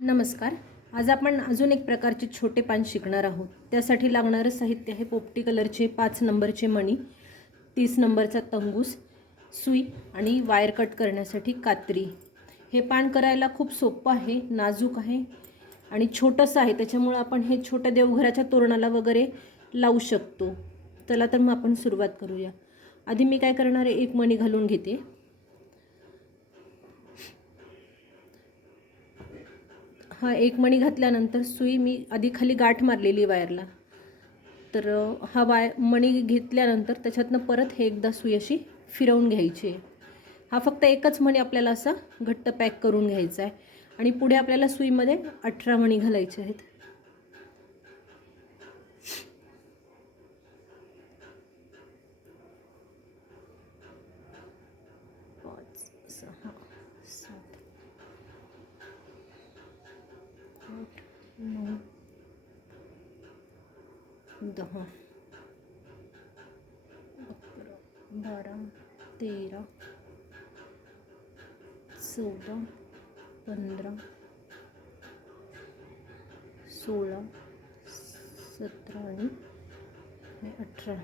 नमस्कार. आज आपण अजून एक प्रकारचे छोटे पान शिकणार आहोत. त्यासाठी लागणारं साहित्य आहे पोपटी कलरचे पाच नंबरचे मणी तीस नंबरचा तंगूस सुई आणि वायर कट करण्यासाठी कात्री. हे पान करायला खूप सोपं आहे नाजूक आहे आणि छोटंसं आहे. त्याच्यामुळं आपण हे छोट्या देवघराच्या तोरणाला वगैरे लावू शकतो. चला तर मग आपण सुरुवात करूया. आधी मी काय करणार आहे एक मणी घालून घेते. हा एक मणी घातल्यानंतर सुई मी आधी खाली गाठ मारलेली वायरला. तर हा वाय मणी घेतल्यानंतर त्याच्यातनं परत हे एकदा सुई अशी फिरवून घ्यायची आहे. हा फक्त एकच मणी आपल्याला असा घट्ट पॅक करून घ्यायचा आहे. आणि पुढे आपल्याला सुईमध्ये अठरा मणी घालायचे आहेत पाच सहा सात आठ नऊ दहा अकरा बारा तेरा चौदा पंधरा सोळा सतरा आणि अठरा.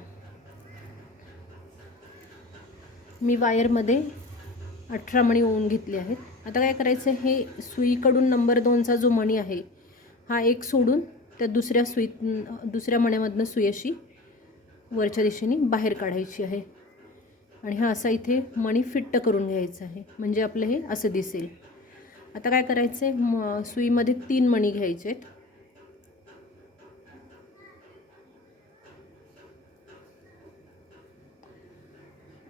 मी वायरमध्ये अठरा मणी ओवून घेतले आहेत. आता काय करायचं हे सुईकडून नंबर दोनचा जो मणी आहे हा एक सोडून त्या दुसऱ्या सुई दुसऱ्या मण्यामधनं सुई अशी वरच्या दिशेने बाहेर काढायची आहे. आणि हा असा इथे मणी फिट्ट करून घ्यायचा आहे. म्हणजे आपलं हे असं दिसेल. आता काय करायचं आहे म सुईमध्ये तीन मणी घ्यायचे आहेत.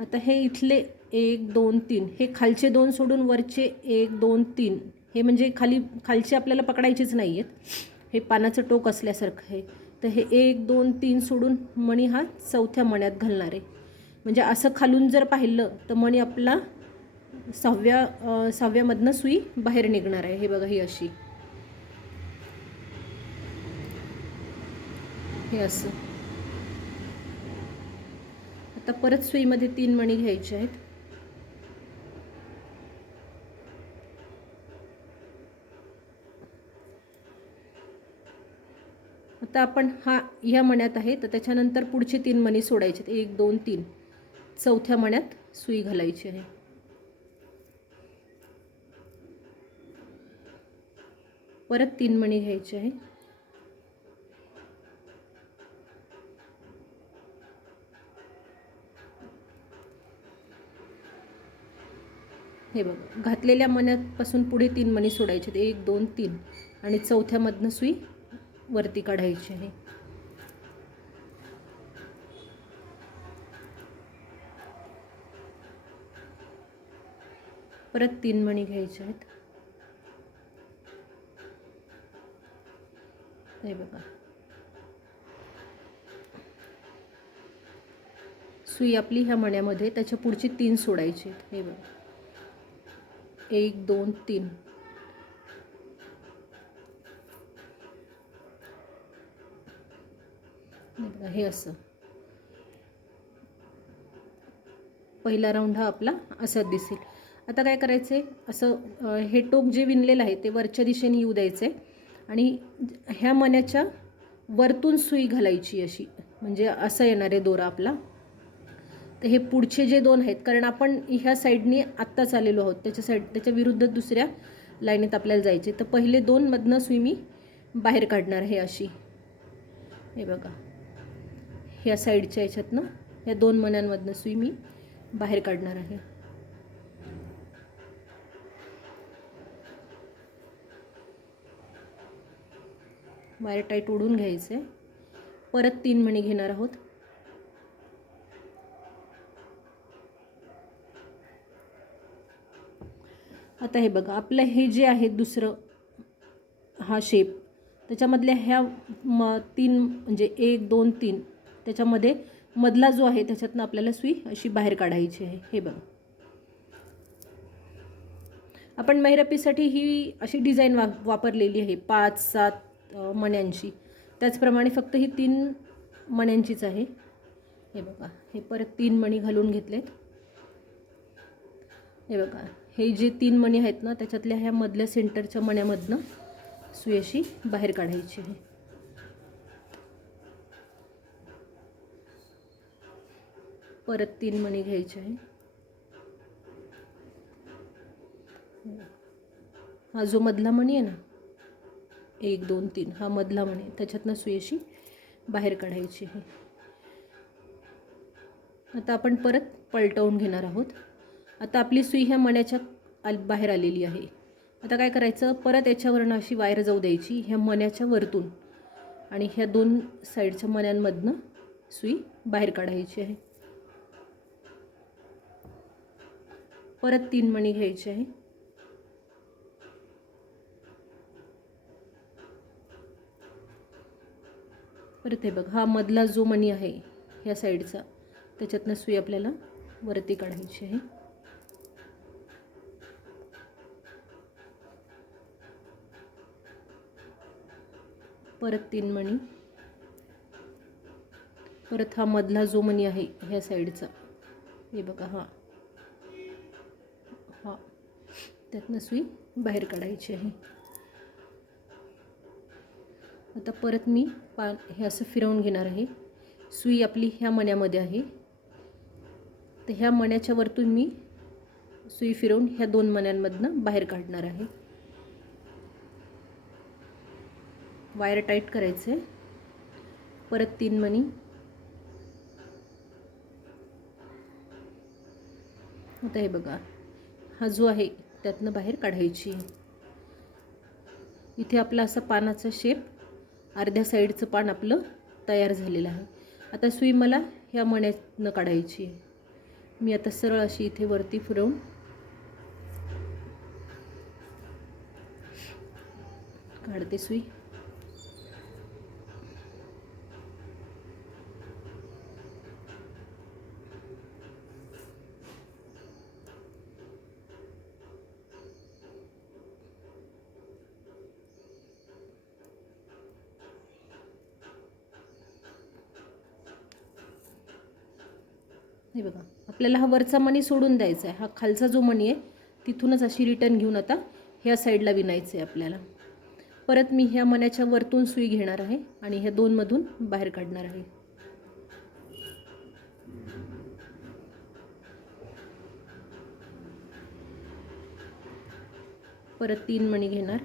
आता हे इथले एक दोन तीन. हे खालचे दोन सोडून वरचे एक दोन तीन. हे म्हणजे खाली खालचे आपल्याला पकडायचेच नाही आहेत हे पानाचं टोक असल्यासारखं आहे. तर हे एक दोन तीन सोडून मणी हा चौथ्या मण्यात घालणार आहे. म्हणजे असं खालून जर पाहिलं तर मणी आपला सहाव्या सहाव्यामधनं सुई बाहेर निघणार आहे. हे बघा ही अशी. हे असं. आता परत सुईमध्ये तीन मणी घ्यायचे आहेत. आता आपण हा ह्या मण्यात आहे. तर त्याच्यानंतर पुढचे तीन मणी सोडायचे आहेत. एक दोन तीन. चौथ्या मण्यात सुई घालायची आहे. परत तीन मणी घ्यायचे आहे. हे बघा घातलेल्या मण्यापासून पुढे तीन मणी सोडायचे आहेत. एक दोन तीन. आणि चौथ्यामधनं सुई वरती काढायची आहे. परत तीन मणी घ्यायचे आहेत. हे बघा. सुई आपली ह्या मण्यामध्ये त्याच्या पुढची तीन सोडायची आहेत. हे बघा. एक दोन तीन. हे असं. पहिला राऊंड हा आपला असं दिसेल. आता काय करायचं आहे असं हे टोक जे विणलेलं आहे ते वरच्या दिशेने येऊ द्यायचं आहे आणि ह्या मण्याच्या वरतून सुई घालायची अशी. म्हणजे असं येणार आहे दोरा आपला. तर हे पुढचे जे दोन आहेत कारण आपण ह्या साईडने आत्ताच आलेलो आहोत. त्याच्या साईड त्याच्या विरुद्ध दुसऱ्या लाईनीत आपल्याला जायचे तर पहिले दोनमधनं सुई मी बाहेर काढणार आहे अशी. हे बघा. ह्या साईडच्या याच्यातनं या दोन मण्यांमधनं सुई मी बाहेर काढणार आहे. वायर टाईट ओढून घ्यायचं आहे परत तीन मणी घेणार आहोत. आता हे बघा आपलं हे जे आहे दुसरं हा शेप त्याच्यामधल्या ह्या म तीन म्हणजे एक दोन तीन त्याच्यामध्ये मधला जो आहे त्याच्यातनं आपल्याला सुई अशी बाहेर काढायची आहे. हे बघा. आपण मैरपीसाठी ही अशी डिझाईन वा वापरलेली आहे पाच सात मण्यांची. त्याचप्रमाणे फक्त ही तीन मण्यांचीच आहे. हे बघा हे परत तीन मणी घालून घेतलेत. हे बघा हे जे तीन मणी आहेत ना त्याच्यातल्या ह्या मधल्या सेंटरच्या मण्यामधनं सुई अशी बाहेर काढायची आहे. परत तीन मणी घ्यायचे आहे. हा जो मधला मणी आहे ना एक दोन तीन हा मधला मणी त्याच्यातनं सुई अशी बाहेर काढायची आहे. आता आपण परत पलटवून घेणार आहोत. आता आपली सुई ह्या मण्याच्या आल बाहेर आलेली आहे. आता काय करायचं? परत याच्यावरनं अशी वायर जाऊ द्यायची ह्या मण्याच्या वरतून. आणि ह्या दोन साईडच्या मण्यांमधनं सुई बाहेर काढायची आहे. परत तीन मणी घ्यायचे आहे. परत हे बघ हा मधला जो मणी आहे ह्या साईडचा त्याच्यातनं सुई आपल्याला वरती काढायची आहे. परत तीन मणी. परत हा मधला जो मणी आहे ह्या साईडचा हे बघा हा. त्यातनं सुई बाहेर काढायची आहे. आता परत मी पा हे असं फिरवून घेणार आहे. सुई आपली ह्या मण्यामध्ये आहे. तर ह्या मण्याच्या वरतून मी सुई फिरवून ह्या दोन मण्यांमधनं बाहेर काढणार आहे. वायर टाईट करायचं. आहे परत तीन मणी. आता हे बघा. हा जो आहे त्यातनं बाहेर काढायची. इथे आपला असं पानाचा शेप अर्ध्या साईडचं पान आपलं तयार झालेलं आहे. आता सुई मला ह्या मण्यातनं काढायची. मी आता सरळ अशी इथे वरती फिरवून काढते सुई. हे बघा आपल्याला हा वरचा मणी सोडून द्यायचा आहे. हा खालचा जो मणी आहे तिथूनच अशी रिटर्न घेऊन आता ह्या साईडला विणायचं आहे आपल्याला. परत मी ह्या मण्याच्या वरतून सुई घेणार आहे आणि ह्या दोनमधून बाहेर काढणार आहे. परत तीन मणी घेणार.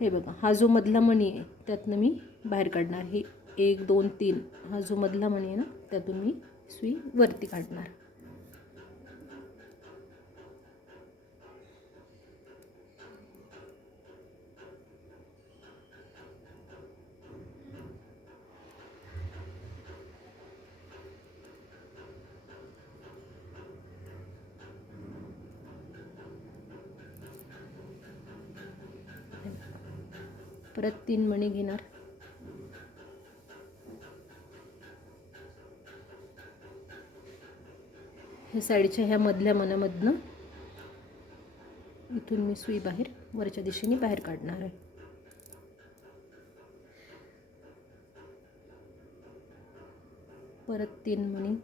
हे बघा हा जो मधला मणी आहे त्यातनं मी बाहेर काढणार हे एक दोन तीन. हा जो मधला मणी आहे ना त्यातून मी सुई वरती काढणार. परत तीन मणी घेणार. ह्या साईडच्या ह्या मधल्या मनामधनं इथून मी सुई बाहेर वरच्या दिशेने बाहेर काढणार आहे. परत तीन मणी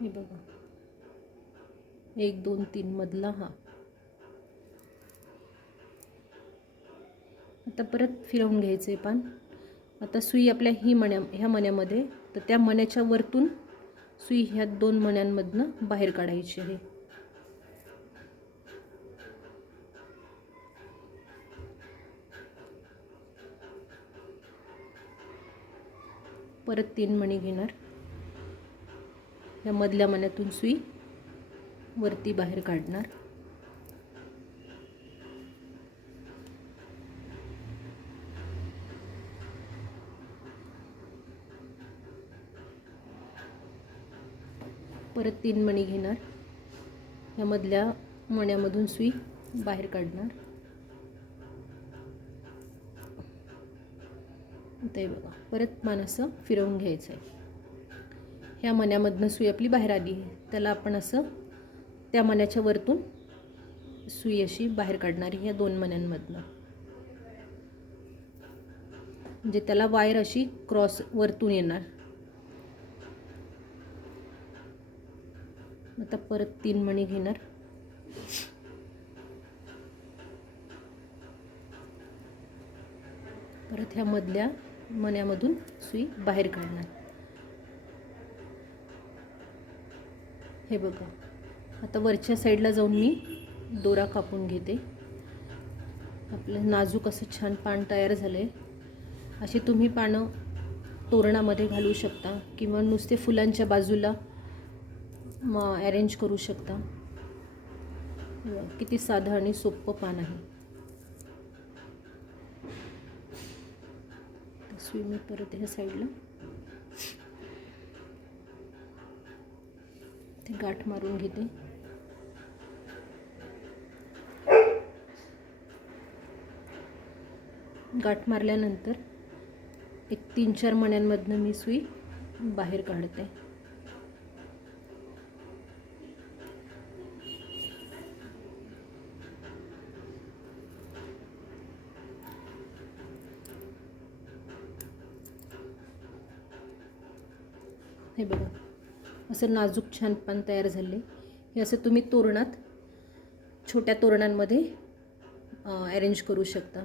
हे बघा. एक दोन तीन मधला हा. आता परत फिरवून घ्यायचं आहे पान आता सुई आपल्या ही मण्या ह्या मण्यामध्ये तर त्या मण्याच्या वरतून सुई ह्या दोन मण्यांमधनं बाहेर काढायची आहे. परत तीन मणी घेणार. या मधल्या मण्यातून सुई वरती बाहेर काढणार. परत तीन मणी घेणार. ह्यामधल्या मण्यामधून सुई बाहेर काढणार. ते बघा परत मान असं फिरवून घ्यायचं आहे ह्या मण्यामधनं सुई आपली बाहेर आली त्याला आपण असं त्या मण्याच्या वरतून सुई अशी बाहेर काढणारी ह्या दोन मण्यांमधनं. म्हणजे त्याला वायर अशी क्रॉस वरतून येणार. आता परत तीन मणी घेणार. परत ह्या मधल्या मण्यामधून सुई बाहेर काढणार. हे बघा आता वरच्या साईडला जाऊन मी दोरा कापून घेते. आपलं नाजूक असं छान पान तयार झालं आहे असे तुम्ही पानं तोरणामध्ये घालू शकता किंवा नुसते फुलांच्या बाजूला मग अरेंज करू शकता. किती साधं आणि सोपं पान आहे. सुई मी परत ह्या साईडला ते गाठ मारून घेते. गाठ मारल्यानंतर एक तीन चार मण्यांमधनं मी सुई बाहेर काढते. हे बघा. असं नाजूक छान पान तयार झाले. हे असं तुम्ही तोरणात छोट्या तोरणांमध्ये अरेंज करू शकता.